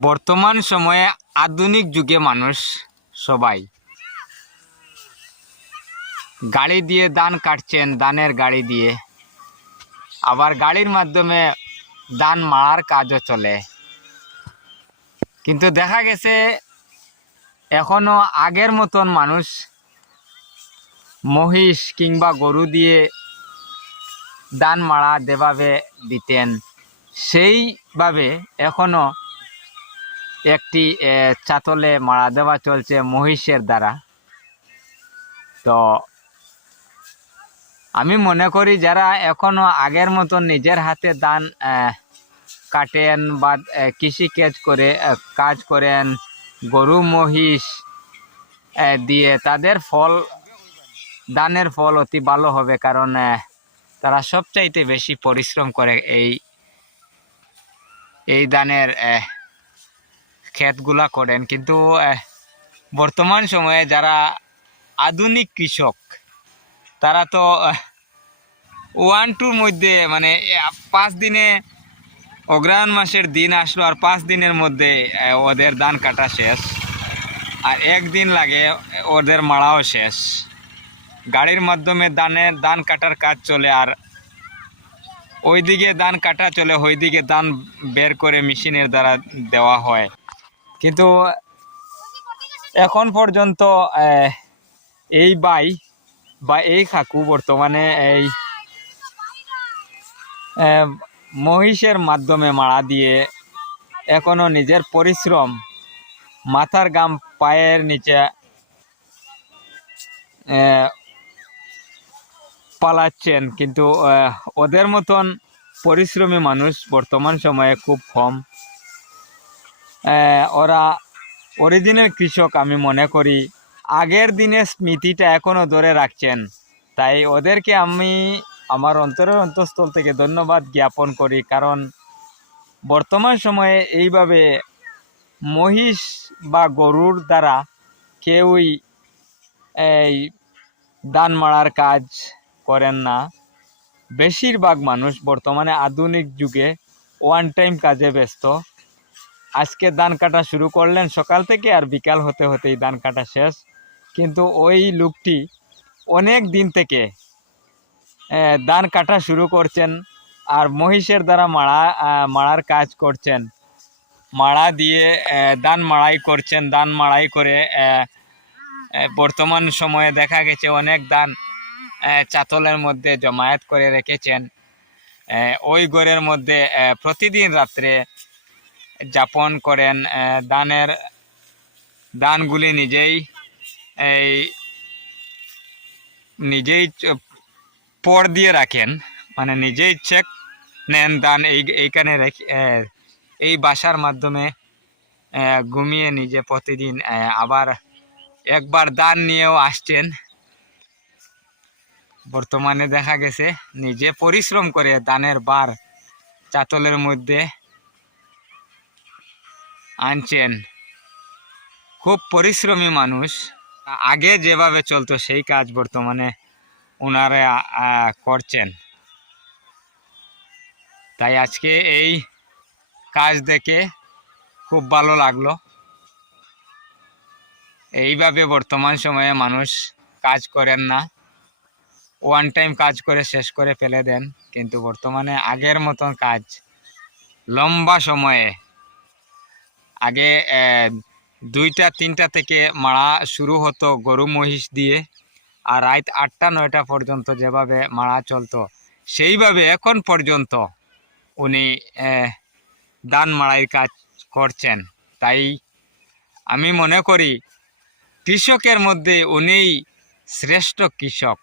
বর্তমান সময়ে আধুনিক যুগে মানুষ সবাই গাড়ি দিয়ে ধান কাটছেন, ধানের গাড়ি দিয়ে। আবার গাড়ির মাধ্যমে ধান মাড়ার কাজও চলে। কিন্তু দেখা গেছে এখনো আগের মতন মানুষ মহিষ কিংবা গরু দিয়ে ধান মাড়া যেভাবে দিতেন, সেইভাবে এখনো একটি চাতলে মাড়া দেওয়া চলছে মহিষের দ্বারা। তো আমি মনে করি যারা এখনো আগের মতন নিজের হাতে ধান কাটেন বা কৃষি কাজ করেন গরু মহিষ দিয়ে, তাদের ধানের ফল অতি ভালো হবে। কারণ তারা সবচাইতে বেশি পরিশ্রম করে এই ধানের ক্ষেতগুলা করেন। কিন্তু বর্তমান সময়ে যারা আধুনিক কৃষক, তারা তো 1-2 মধ্যে, মানে 5 দিনে অগ্রহায়ণ মাসের দিন আসলো আর 5 দিনের মধ্যে ওদের ধান কাটা শেষ, আর 1 দিন লাগে ওদের মাড়াও শেষ। গাড়ির মাধ্যমে ধান কাটার কাজ চলে, আর ওইদিকে ধান কাটা চলে, ওইদিকে ধান বের করে মেশিনের দ্বারা দেওয়া হয়। কিন্তু এখন পর্যন্ত এই ভাই বা এই কাকু বর্তমানে এই মহিষের মাধ্যমে মাড়া দিয়ে এখনো নিজের পরিশ্রম, মাথার ঘাম পায়ের নিচে পালাচ্ছেন। কিন্তু ওদের মতন পরিশ্রমী মানুষ বর্তমান সময়ে খুব কম। ওরা অরিজিনাল কৃষক আমি মনে করি, আগের দিনের স্মৃতিটা এখনো ধরে রাখছেন। তাই ওদেরকে আমি আমার অন্তরের অন্তঃস্থল থেকে ধন্যবাদ জ্ঞাপন করি। কারণ বর্তমান সময়ে এইভাবে মহিষ বা গরুর দ্বারা কেউই এই ধান মাড়ার কাজ করেন না। বেশিরভাগ মানুষ বর্তমানে আধুনিক যুগে ওয়ান টাইম কাজে ব্যস্ত। আজকে ধান কাটা শুরু করলেন সকাল থেকে, আর বিকাল হতে হতেই ধান কাটা শেষ। কিন্তু ওই লোকটি অনেক দিন থেকে ধান কাটা শুরু করছেন, আর মহিষের দ্বারা মাড়ার কাজ করছেন। মাড়া দিয়ে ধান মাড়াই করছেন। ধান মাড়াই করে বর্তমান সময়ে দেখা গেছে অনেক ধান চাতলের মধ্যে জমায়েত করে রেখেছেন। ওই ঘরের মধ্যে প্রতিদিন রাত্রে যাপন করেন। ধানগুলি নিজেই পর দিয়ে রাখেন, মানে নিজেই চেক নেন ধান এইখানে রেখে এই বাসার মাধ্যমে ঘুমিয়ে নিজে প্রতিদিন আবার একবার ধান নিয়েও আসছেন। বর্তমানে দেখা গেছে নিজে পরিশ্রম করে ধানের বার চাতলের মধ্যে আনছেন। খুব পরিশ্রমী মানুষ। আগে যেভাবে চলতো সেই কাজ বর্তমানে ওনারা করছেন। তাই আজকে এই কাজ দেখে খুব ভালো লাগলো। এইভাবে বর্তমান সময়ে মানুষ কাজ করেন না, ওয়ান টাইম কাজ করে শেষ করে ফেলে দেন। কিন্তু বর্তমানে আগের মতন কাজ লম্বা সময়ে, আগে 2টা-3টা থেকে মাড়া শুরু হতো গরু মহিষ দিয়ে, আর রাত 8টা-9টা পর্যন্ত যেভাবে মাড়া চলতো, সেইভাবে এখন পর্যন্ত উনি ধান মাড়াইয়ের কাজ করছেন। তাই আমি মনে করি কৃষকের মধ্যে উনিই শ্রেষ্ঠ কৃষক।